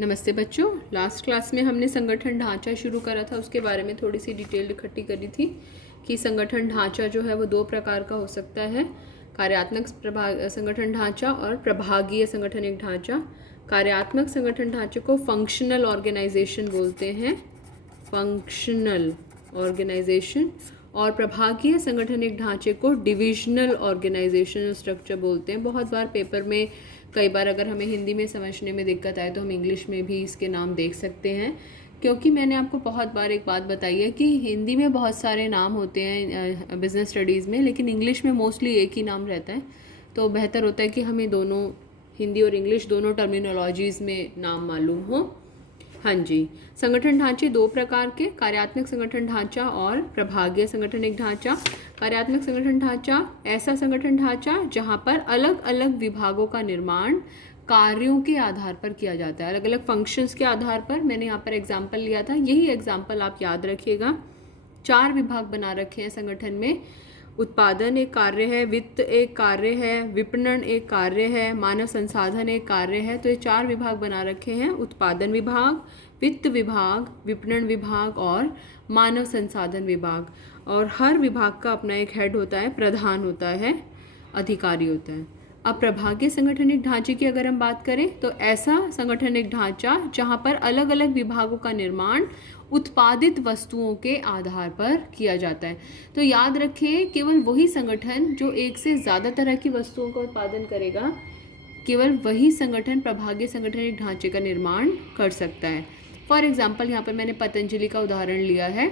नमस्ते बच्चों। Last class में हमने संगठन ढांचा शुरू करा था, उसके बारे में थोड़ी सी डिटेल इकट्ठी करी थी कि संगठन ढांचा जो है वो दो प्रकार का हो सकता है, कार्यात्मक संगठन ढांचा और प्रभागीय संगठनिक ढांचा। कार्यात्मक संगठन ढांचे को फंक्शनल ऑर्गेनाइजेशन बोलते हैं, फंक्शनल ऑर्गेनाइजेशन, और प्रभागीय संगठनिक ढांचे को डिविजनल ऑर्गेनाइजेशन स्ट्रक्चर बोलते हैं। बहुत बार पेपर में कई बार अगर हमें हिंदी में समझने में दिक्कत आए तो हम इंग्लिश में भी इसके नाम देख सकते हैं, क्योंकि मैंने आपको बहुत बार एक बात बताई है कि हिंदी में बहुत सारे नाम होते हैं बिज़नेस स्टडीज़ में, लेकिन इंग्लिश में मोस्टली एक ही नाम रहता है। तो बेहतर होता है कि हमें दोनों, हिंदी और इंग्लिश दोनों टर्मिनोलॉजीज़ में नाम मालूम हो। हाँ जी, संगठन ढांचे दो प्रकार के, कार्यात्मक संगठन ढांचा और प्रभागीय संगठनिक ढांचा। कार्यात्मक संगठन ढांचा ऐसा संगठन ढांचा जहाँ पर अलग अलग विभागों का निर्माण कार्यों के आधार पर किया जाता है, अलग अलग फंक्शंस के आधार पर। मैंने यहाँ पर एग्जाम्पल लिया था, यही एग्जाम्पल आप याद रखिएगा। 4 विभाग बना रखे हैं संगठन में। उत्पादन एक कार्य है, वित्त एक कार्य है, विपणन एक कार्य है, मानव संसाधन एक कार्य है। तो ये 4 विभाग बना रखे हैं, उत्पादन विभाग, वित्त विभाग, विपणन विभाग और मानव संसाधन विभाग। और हर विभाग का अपना एक हेड होता है, प्रधान होता है, अधिकारी होता है। अब प्रभागीय संगठनिक ढांचे की अगर हम बात करें तो ऐसा संगठनिक ढांचा जहां पर अलग अलग विभागों का निर्माण उत्पादित वस्तुओं के आधार पर किया जाता है। तो याद रखें, केवल वही संगठन जो एक से ज़्यादा तरह की वस्तुओं का उत्पादन करेगा, केवल वही संगठन प्रभागीय संगठनिक ढांचे का निर्माण कर सकता है। फॉर एग्जाम्पल यहाँ पर मैंने पतंजलि का उदाहरण लिया है।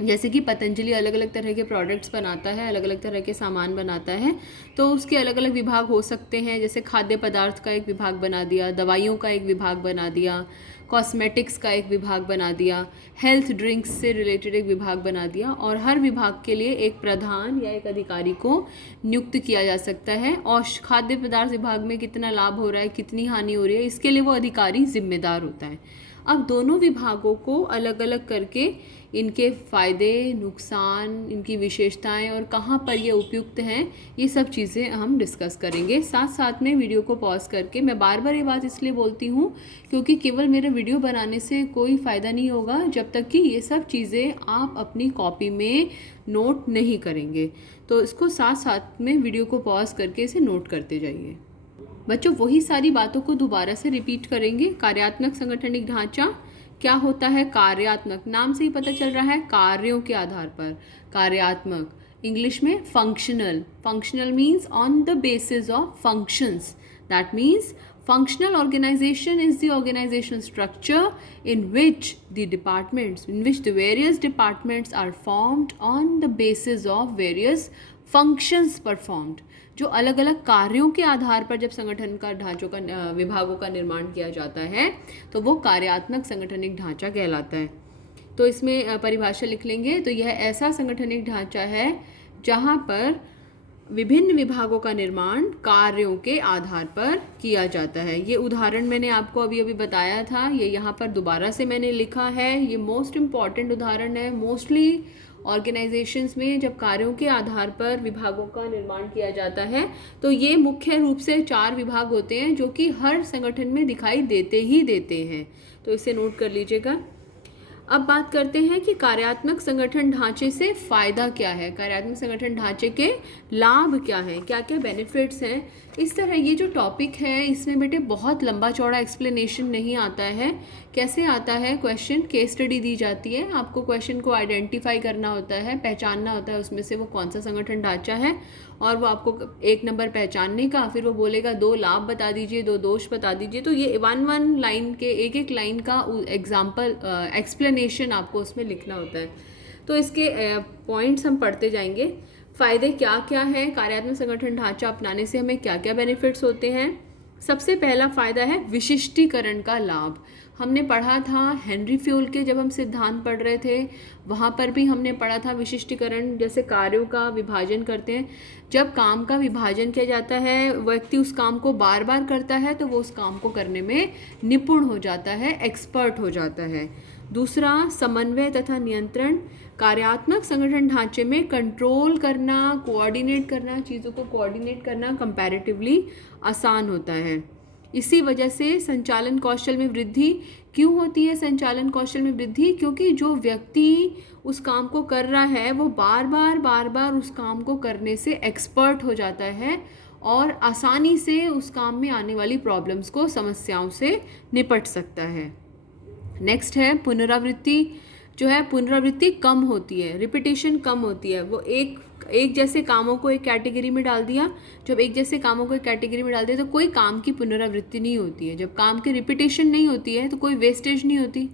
जैसे कि पतंजलि अलग अलग तरह के प्रोडक्ट्स बनाता है, अलग अलग तरह के सामान बनाता है, तो उसके अलग अलग विभाग हो सकते हैं। जैसे खाद्य पदार्थ का एक विभाग बना दिया, दवाइयों का एक विभाग बना दिया, कॉस्मेटिक्स का एक विभाग बना दिया, हेल्थ ड्रिंक्स से रिलेटेड एक विभाग बना दिया। और हर विभाग के लिए एक प्रधान या एक अधिकारी को नियुक्त किया जा सकता है। और खाद्य पदार्थ विभाग में कितना लाभ हो रहा है, कितनी हानि हो रही है, इसके लिए वो अधिकारी जिम्मेदार होता है। अब दोनों विभागों को अलग अलग करके इनके फ़ायदे, नुकसान, इनकी विशेषताएं और कहाँ पर ये उपयुक्त हैं, ये सब चीज़ें हम डिस्कस करेंगे। साथ साथ में वीडियो को पॉज करके, मैं बार बार ये बात इसलिए बोलती हूँ क्योंकि केवल मेरे वीडियो बनाने से कोई फ़ायदा नहीं होगा जब तक कि ये सब चीज़ें आप अपनी कॉपी में नोट नहीं करेंगे। तो इसको साथ साथ में वीडियो को पॉज करके इसे नोट करते जाइए। बच्चों, वही सारी बातों को दोबारा से रिपीट करेंगे। कार्यात्मक संगठनिक ढांचा क्या होता है? कार्यात्मक, नाम से ही पता चल रहा है, कार्यों के आधार पर। कार्यात्मक, इंग्लिश में functional. Functional means on the basis of functions. That means functional organization is the organization structure in which the various departments are formed on the basis of various functions performed। जो अलग अलग कार्यों के आधार पर जब संगठन का ढांचों का विभागों का निर्माण किया जाता है तो वो कार्यात्मक संगठनिक ढांचा कहलाता है। तो इसमें परिभाषा लिख लेंगे। तो यह ऐसा संगठनिक ढांचा है जहाँ पर विभिन्न विभागों का निर्माण कार्यों के आधार पर किया जाता है। ये उदाहरण मैंने आपको अभी अभी बताया था, ये यहाँ पर दोबारा से मैंने लिखा है। ये मोस्ट इम्पॉर्टेंट उदाहरण है। मोस्टली ऑर्गेनाइजेशंस में जब कार्यों के आधार पर विभागों का निर्माण किया जाता है तो ये मुख्य रूप से 4 विभाग होते हैं जो कि हर संगठन में दिखाई देते ही देते हैं। तो इसे नोट कर लीजिएगा। अब बात करते हैं कि कार्यात्मक संगठन ढांचे से फ़ायदा क्या है, कार्यात्मक संगठन ढांचे के लाभ क्या हैं, क्या क्या बेनिफिट्स हैं। इस तरह ये जो टॉपिक है इसमें बेटे बहुत लंबा चौड़ा एक्सप्लेनेशन नहीं आता है। कैसे आता है? क्वेश्चन, केस स्टडी दी जाती है, आपको क्वेश्चन को आइडेंटिफाई करना होता है, पहचानना होता है उसमें से वो कौन सा संगठन ढांचा है, और वो आपको 1 नंबर पहचानने का, फिर वो बोलेगा 2 लाभ बता दीजिए, 2 दोष बता दीजिए। तो ये 1 लाइन के एक लाइन का एग्जाम्पल एक्सप्लेनेशन आपको उसमें लिखना होता है। तो इसके पॉइंट्स हम पढ़ते जाएंगे। फ़ायदे क्या क्या हैं, कार्यात्मक संगठन ढांचा अपनाने से हमें क्या क्या बेनिफिट्स होते हैं। सबसे पहला फ़ायदा है विशिष्टीकरण का लाभ। हमने पढ़ा था हेनरी फ्यूल के, जब हम सिद्धांत पढ़ रहे थे वहाँ पर भी हमने पढ़ा था विशिष्टीकरण। जैसे कार्यों का विभाजन करते हैं, जब काम का विभाजन किया जाता है, व्यक्ति उस काम को बार बार करता है तो वो उस काम को करने में निपुण हो जाता है, एक्सपर्ट हो जाता है। दूसरा, समन्वय तथा नियंत्रण। कार्यात्मक संगठन ढांचे में कंट्रोल करना, कोऑर्डिनेट करना, चीज़ों को कोऑर्डिनेट करना कंपैरेटिवली आसान होता है। इसी वजह से संचालन कौशल में वृद्धि क्यों होती है? संचालन कौशल में वृद्धि क्योंकि जो व्यक्ति उस काम को कर रहा है वो बार बार उस काम को करने से एक्सपर्ट हो जाता है और आसानी से उस काम में आने वाली प्रॉब्लम्स को, समस्याओं से निपट सकता है। नेक्स्ट है पुनरावृत्ति। जो है पुनरावृत्ति कम होती है, रिपीटेशन कम होती है। वो एक जैसे कामों को एक कैटेगरी में डाल दिया, जब एक जैसे कामों को एक कैटेगरी में डाल दिया तो कोई काम की पुनरावृत्ति नहीं होती है। जब काम की रिपीटेशन नहीं होती है तो कोई वेस्टेज नहीं होती,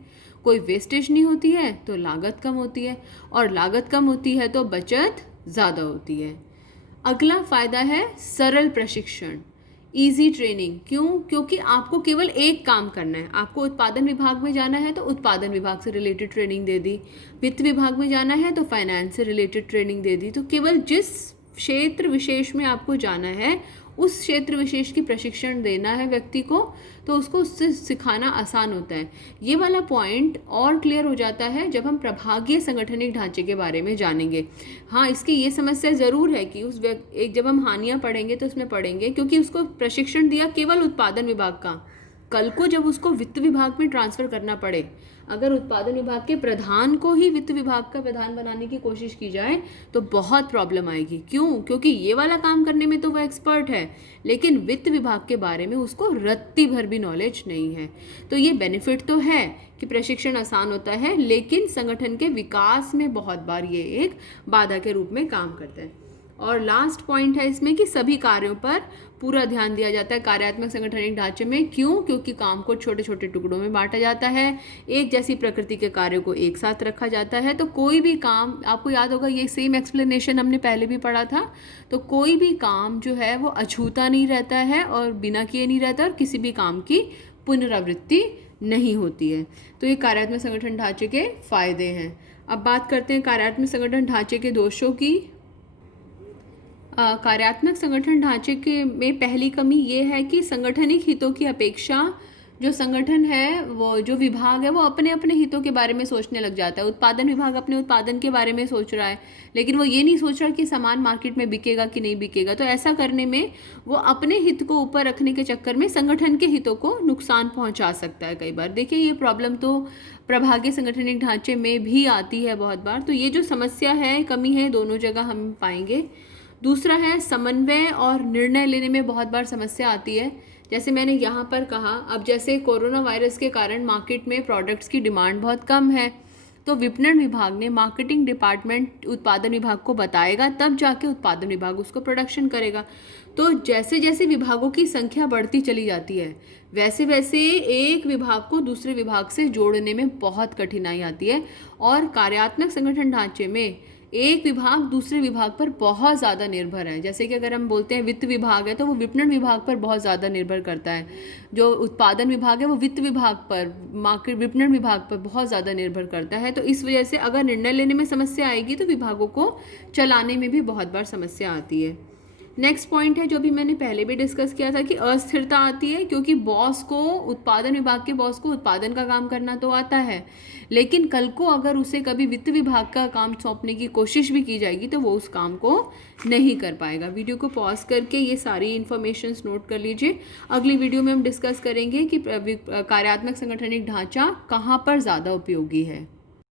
कोई वेस्टेज नहीं होती है तो लागत कम होती है, और लागत कम होती है तो बचत ज़्यादा होती है। अगला फ़ायदा है सरल प्रशिक्षण, इजी ट्रेनिंग। क्यों? क्योंकि आपको केवल एक काम करना है। आपको उत्पादन विभाग में जाना है तो उत्पादन विभाग से रिलेटेड ट्रेनिंग दे दी, वित्त विभाग में जाना है तो फाइनेंस से रिलेटेड ट्रेनिंग दे दी। तो केवल जिस क्षेत्र विशेष में आपको जाना है उस क्षेत्र विशेष की प्रशिक्षण देना है व्यक्ति को, तो उसको उससे सिखाना आसान होता है। ये वाला पॉइंट और क्लियर हो जाता है जब हम प्रभागीय संगठनिक ढांचे के बारे में जानेंगे। हाँ, इसकी ये समस्या ज़रूर है कि जब हम हानियाँ पढ़ेंगे तो उसमें पढ़ेंगे, क्योंकि उसको प्रशिक्षण दिया केवल उत्पादन विभाग का, कल को जब उसको वित्त विभाग में ट्रांसफ़र करना पड़े, अगर उत्पादन विभाग के प्रधान को ही वित्त विभाग का प्रधान बनाने की कोशिश की जाए तो बहुत प्रॉब्लम आएगी। क्यों? क्योंकि ये वाला काम करने में तो वो एक्सपर्ट है, लेकिन वित्त विभाग के बारे में उसको रत्ती भर भी नॉलेज नहीं है। तो ये बेनिफिट तो है कि प्रशिक्षण आसान होता है, लेकिन संगठन के विकास में बहुत बार ये एक बाधा के रूप में काम करता है। और लास्ट पॉइंट है इसमें कि सभी कार्यों पर पूरा ध्यान दिया जाता है कार्यात्मक संगठनिक ढांचे में। क्यों? क्योंकि काम को छोटे छोटे टुकड़ों में बांटा जाता है, एक जैसी प्रकृति के कार्यों को एक साथ रखा जाता है। तो कोई भी काम, आपको याद होगा ये सेम एक्सप्लेनेशन हमने पहले भी पढ़ा था, तो कोई भी काम जो है वो अछूता नहीं रहता है और बिना किए नहीं रहता, और किसी भी काम की पुनरावृत्ति नहीं होती है। तो ये कार्यात्मक संगठन ढांचे के फायदे हैं। अब बात करते हैं कार्यात्मक संगठन ढांचे के दोषों की। कार्यात्मक संगठन ढांचे के में पहली कमी ये है कि संगठनिक हितों की अपेक्षा जो संगठन है, वो जो विभाग है, वो अपने अपने हितों के बारे में सोचने लग जाता है। उत्पादन विभाग अपने उत्पादन के बारे में सोच रहा है, लेकिन वो ये नहीं सोच रहा कि सामान मार्केट में बिकेगा कि नहीं बिकेगा। तो ऐसा करने में वो अपने हित को ऊपर रखने के चक्कर में संगठन के हितों को नुकसान पहुँचा सकता है कई बार। देखिए, ये प्रॉब्लम तो प्रभागीय संगठनिक ढांचे में भी आती है बहुत बार। तो ये जो समस्या है, कमी है, दोनों जगह हम पाएंगे। दूसरा है समन्वय और निर्णय लेने में बहुत बार समस्या आती है। जैसे मैंने यहाँ पर कहा, अब जैसे कोरोना वायरस के कारण मार्केट में प्रोडक्ट्स की डिमांड बहुत कम है, तो विपणन विभाग ने मार्केटिंग डिपार्टमेंट उत्पादन विभाग को बताएगा, तब जाके उत्पादन विभाग उसको प्रोडक्शन करेगा। तो जैसे जैसे विभागों की संख्या बढ़ती चली जाती है, वैसे वैसे एक विभाग को दूसरे विभाग से जोड़ने में बहुत कठिनाई आती है। और कार्यात्मक संगठन ढांचे में एक विभाग दूसरे विभाग पर बहुत ज़्यादा निर्भर है। जैसे कि अगर हम बोलते हैं वित्त विभाग है तो वो विपणन विभाग पर बहुत ज़्यादा निर्भर करता है। जो उत्पादन विभाग है वो वित्त विभाग पर, मार्केट विपणन विभाग पर बहुत ज़्यादा निर्भर करता है। तो इस वजह से अगर निर्णय लेने में समस्या आएगी तो विभागों को चलाने में भी बहुत बार समस्या आती है। नेक्स्ट पॉइंट है जो भी मैंने पहले भी डिस्कस किया था कि अस्थिरता आती है, क्योंकि बॉस को, उत्पादन विभाग के बॉस को उत्पादन का काम करना तो आता है, लेकिन कल को अगर उसे कभी वित्त विभाग का काम सौंपने की कोशिश भी की जाएगी तो वो उस काम को नहीं कर पाएगा। वीडियो को पॉज करके ये सारी इन्फॉर्मेशंस नोट कर लीजिए। अगली वीडियो में हम डिस्कस करेंगे कि कार्यात्मक संगठनिक ढांचा कहाँ पर ज़्यादा उपयोगी है।